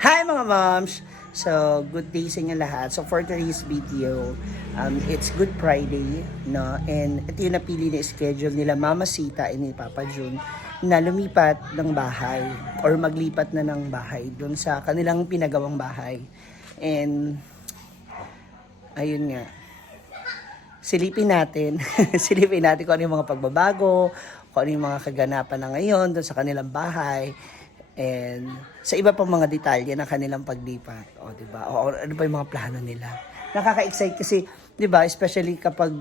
Hi mga moms! So, good day sa inyo lahat. So, for today's video, it's Good Friday, no? And ito yung napili na schedule nila Mama Sita and ni Papa Jun na lumipat ng bahay or maglipat na ng bahay dun sa kanilang pinagawang bahay. And, ayun nga, silipin natin. Silipin natin kung ano yung mga pagbabago, kung ano yung mga kaganapan na ngayon dun sa kanilang bahay. And sa iba pang mga detalye ng kanilang paglipat. O, diba? O ano pa yung mga plano nila. Nakaka-excite kasi, diba? Especially kapag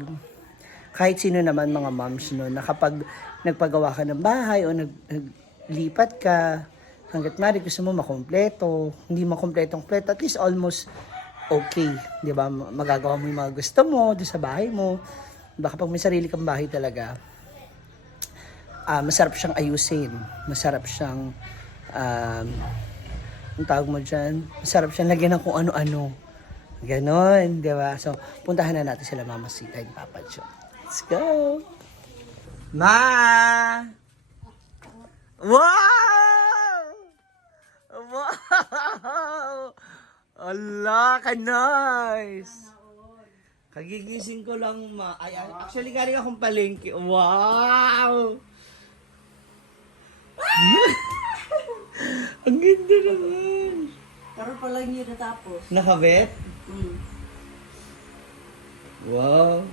kahit sino naman mga moms, no, na kapag nagpagawa ka ng bahay o naglipat ka, hanggat mari gusto mo makompleto, hindi makompletong-kompleto, at least almost okay. Diba? Magagawa mo yung mga gusto mo doon sa bahay mo. Diba? Kapag may sarili kang bahay talaga, masarap siyang ayusin. Masarap siyang ang tawag mo dyan, masarap siyang lagyan ng kung ano-ano. Ganon, di ba? So, puntahan na natin sila Mama Sita and Papa John. Let's go! Ma! Wow! Wow! Allah, ka nice! Kagigising ko lang, ma. Actually, galing akong palengke. Wow! Ang ganda naman. Karoon pa lang yun natapos. Nakabet? Wow.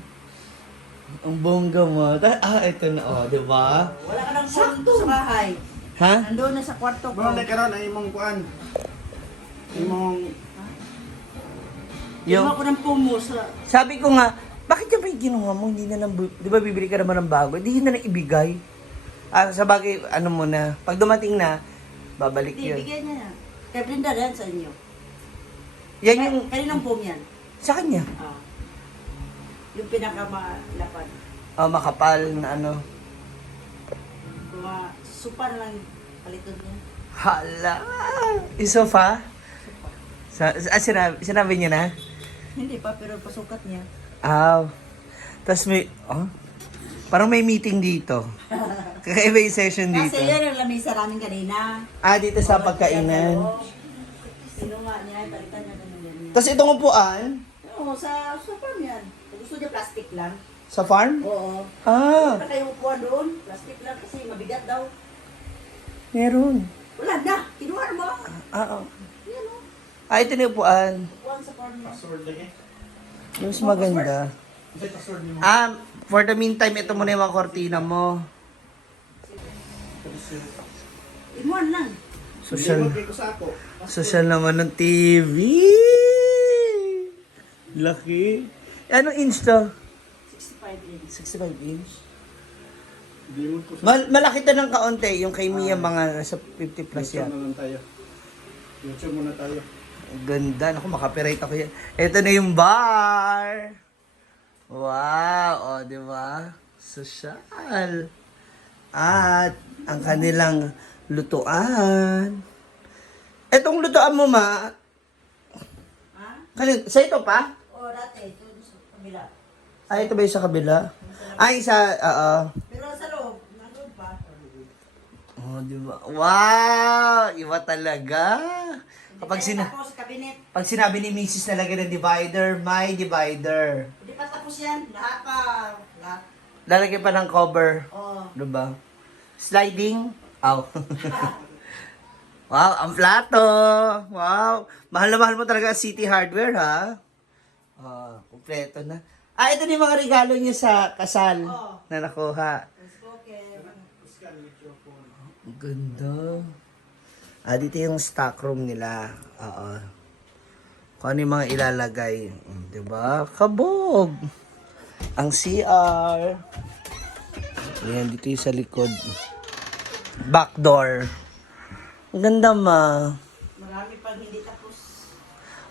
Ang bongga mo. Ito na, oh, di ba? Wala ka nang phone sa bahay. Ha? Nandun na sa kwarto ko. Bro, nagkaroon ay imong kuan. Imong Yung ako ng pumo sa... Sabi ko nga, bakit yung may ginawa mo? Hindi na lang, di ba bibili ka naman ng bago? Hindi na lang ibigay. Sa bagay, ano mo na, pag dumating na, babalik Hindi, yun. bigyan niya na. Kay Brenda yan sa inyo. Yan yung, Kaninang pumo yan? sa kanya. Yung pinakamalapad. Makapal na ano. Mga supa na lang palitan niya. Hala! Yung sofa? Sinabi niya na? Hindi pa, pero pasukat niya. Tapos may, parang may meeting dito. Kakaiba yung session dito. Kasi yan ang lamisa namin kanina. Dito sa pagkainan. Sino nga niya, palitan niya ganun yan. Tapos itong upuan, Oo, sa farm yan. Kung gusto niya plastic lang. sa farm? Oo. Ah, Wala kayong upuan doon. Plastic lang kasi mabigat daw. meron. Wala na. Kinuha mo. Oo. Yan o. Ito na yung upuan. Upuan sa farm niya. password lagi. Mas maganda. Kasi password mo. For the meantime, ito muna yung mga kortina mo. Imuan lang. Social, Ko sa ako. social naman ng TV. Laki. Anong inch to? 65 inch. 65 inch? Hindi mo ko sa Malaki to ng kaunti. Yung kay Mia mga nasa 50 plus YouTube yan. na lang tayo. YouTube muna tayo. Ang ganda. Naku, makapirate ako yan. Ito na yung bar. Wow. O, di ba? Social. At ang kanilang lutuan. Etong lutuan mo, ma. Ha? Sa ito pa? Oo, dati. Ito sa kabila. Ito ba yung sa kabila? Pero sa loob. Nandun pa. Oh, di ba? Wow! Iba talaga. Kapag Hindi pa tapos, kabinet. pag sinabi ni Mrs. na lagyan ng divider, may divider. Hindi pa tapos yan. Lahat pa. Lahat. Lalagyan pa ng cover. Oo. Diba? Sliding. Aw. Wow, ang plato. Wow. Mahal na mahal mo talaga ang City Hardware, ha? Kompleto na. Ito na yung mga regalo niya sa kasal na nakuha. Spoken. Ang ganda. Dito yung stock room nila. Oo. Kung ano yung mga ilalagay. Diba? Kabog. Ang CR. Ayan, dito yung sa likod. Back door. Ang ganda, ma. Marami pang hindi tapos.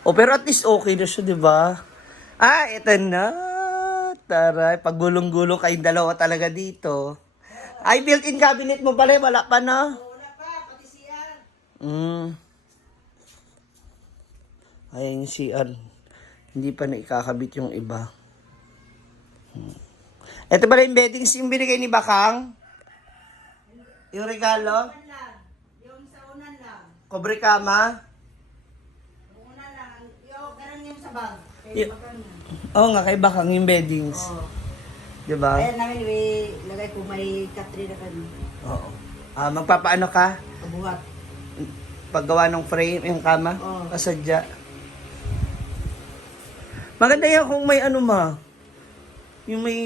Pero at least okay na siya, di ba? Ito na. Taray, paggulong-gulong kayong dalawa talaga dito. Built-in cabinet mo pala, wala pa na. Wala pa. Pati siya. Ayan yung CR. Hindi pa na ikakabit yung iba. Ito pala yung beddings yung binigay ni Bakang. Yung regalo. Yung sa unan lang. Kobre kama. bag. Y- Kaya bakang yan. Oo nga, kay Bakang yung beddings. Oo. Diba? Ayan namin, lagay ko may katri na kami. Oo. Magpapaano ka? Kabuhat. Paggawa ng frame, yung kama? Oo. Kasadya. Maganda yan kung may ano ma. Yung may...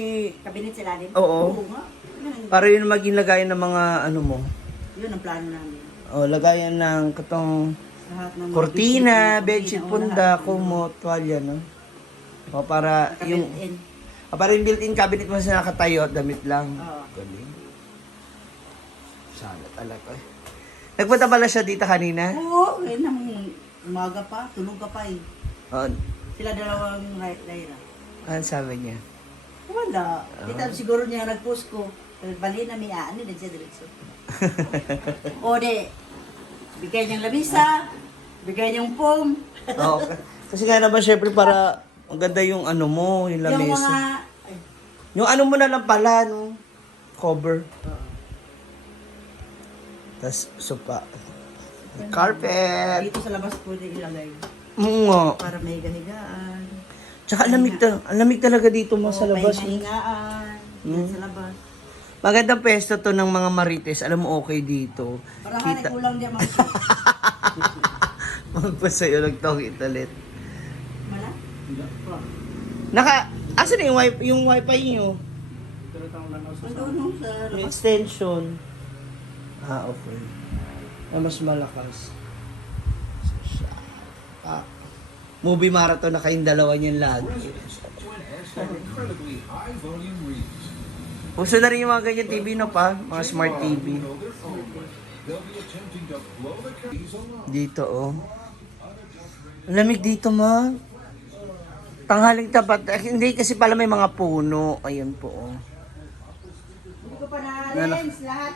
Kabinet sila din. Oo. nga. Para yun maging lagayan ng mga ano mo. Yun ang plano namin. O, lagayan ng katong Lahat ng mga cortina, bedsheet, bedsheet, cortina, punda, lahat. kumot, tuwalya, no? O, para yung... Naka-built-in. Para yung built-in cabinet mo sa nakatayo at damit lang. Oo. Galing. Sana talaga eh. Nagpunta pala siya dito kanina? Oo, ngayon nang umaga pa, tulog ka pa eh. O, Sila dalawang Lyra. ano sabi niya? Wala. Kita siguro niya nag-post ko. Bali na may ani na siya diretso. O de, bigay niyang lamisa, bigay niyang foam. Oo. Kasi nga naman syempre para maganda yung ano mo, yung Yung mga, lamesa. ay, Yung ano mo na lang pala, no? Cover. Tapos sopa. Carpet. dito sa labas pwede ilagay. Oo. Para may higa-higaan. Tsaka ang lamig talaga dito mo sa labas. May No? hingaan. Yan sa labas. Magandang pesto to ng mga marites. Alam mo, okay dito. Parang hanay kulang diyan mga Magpasayo lang tong italit. Mala? Po. Asan na yung wifi nyo? Andun no, sa Yung labas. extension. Okay. Na mas malakas. So, siya. Movie marathon na kayong dalawa niyan lagi. Puso na rin yung mga ganyan TV no pa, mga smart TV. Dito oh. Ang lamig dito ma. Tanghaling tapat. Hindi kasi pala may mga puno. Ayun po oh. Hindi ko pa na-lens lahat.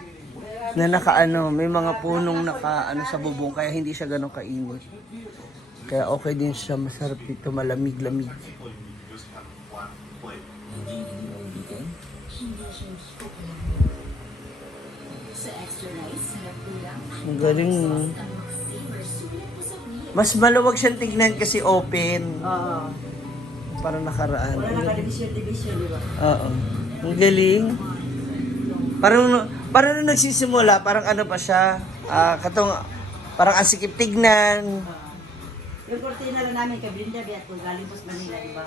Na nakaano, may mga punong nakaano sa bubong kaya hindi siya ganun kainit. Kaya okay din siya, masarap dito, malamig-lamig. Ang galing no. Mas maluwag siyang tignan kasi open. Oo. Para nakaraan. Wala na ka-division, di ba? Oo. Ang galing. Parang nung nagsisimula, parang ano pa siya, parang asikip tignan. Yung cortina lang namin kay Brenda Biat kung galing po sa Manila, di ba?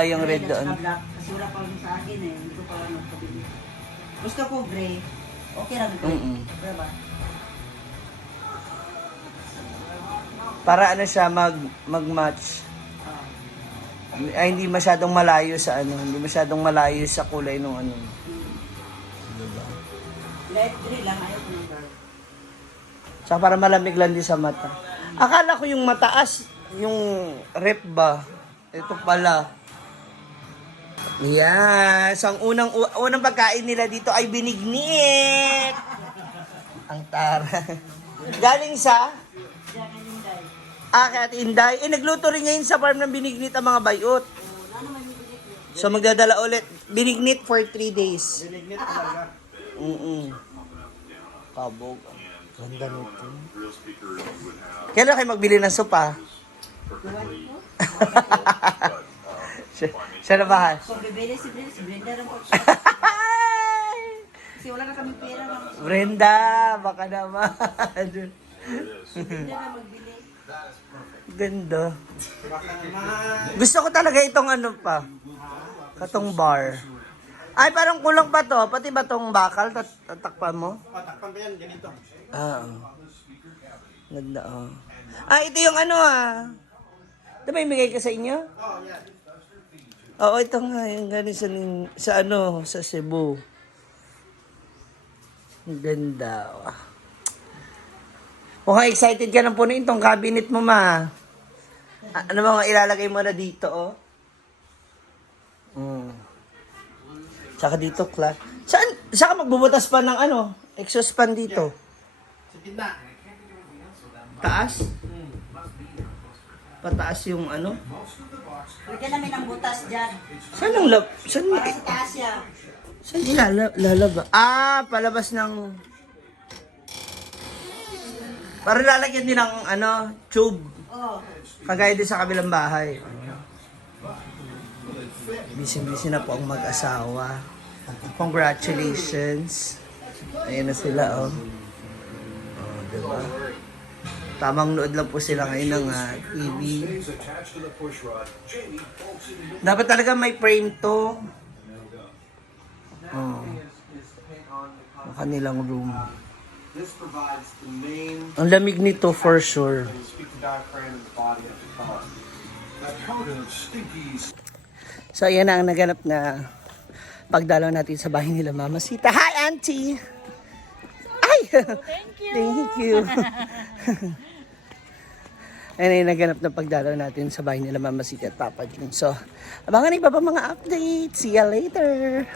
Yung red doon. Black. Kasi wala pa rin sa akin eh. Hindi ko pa lang nagpabili. Gusto ko gray. Okay lang gray. Mm-mm. Diba? Para ano siya, mag-match. Ay, hindi masyadong malayo sa ano, hindi masyadong malayo sa kulay nung ano. Light gray lang. Ayaw ko ng dark. Tsaka para malamig lang din sa mata. Akala ko yung mataas, yung rep ba? Ito pala. Yan. So, ang unang pagkain nila dito ay binignit. Ang tara. Galing sa? Diyan ang yung dye. Kay Ate Inday. Nagluto rin ngayon sa farm ng binignit ang mga bayot. Ano man yung bilik? So, magdadala ulit. Binignit for 3 days. Binignit talaga. Kabog. Ganda nito. Kailan kayo magbili ng sopa? siya na bahal. Kung bibili si Brenda lang po. Kasi wala na kami pera lang. Brenda, baka naman. Si Brenda na magbili. Ganda. Baka naman. Gusto ko talaga itong ano pa. Katong bar. Ay, parang kulang pa to. Pati ba tong bakal? Tatakpan mo? Patakpan pa yan, ganito. Ganda oh. Ito yung ano Ito ba yung bigay ka sa inyo? Oh, yan. Oo, ito nga. Yung galing sa ano, sa Cebu. Ang ganda. Mukhang excited ka ng punuin tong cabinet mo, ma. Ano mga ilalagay mo na dito, oh? Tsaka dito, Clark. Saan ka magbubutas pa ng ano? Exhaust fan dito? Sa pinna. Taas? Pataas yung ano? Lagyan namin ng butas dyan. Saan ang Saan, Para sa taas yan. saan lalaba? Palabas ng... Para lalagyan din ng ano, tube. Oh. Kagaya din sa kabilang bahay. Busy-busy na po ang mag-asawa. Congratulations. Ayan na sila, oh. Oh, diba? Tamang nood lang po sila ngayon ng TV. Dapat talaga may frame to. Oh. Ang kanilang room. Ang lamig nito for sure. So ayan na ang naganap na pagdalaw natin sa bahay nila Mama Sita. Hi, Auntie! Ay! Thank you. Thank you. Ayan yung naganap na pagdalaw natin sa bahay nila Mama Sita at Papa Jun. So, abangan iba pa mga updates. See ya later!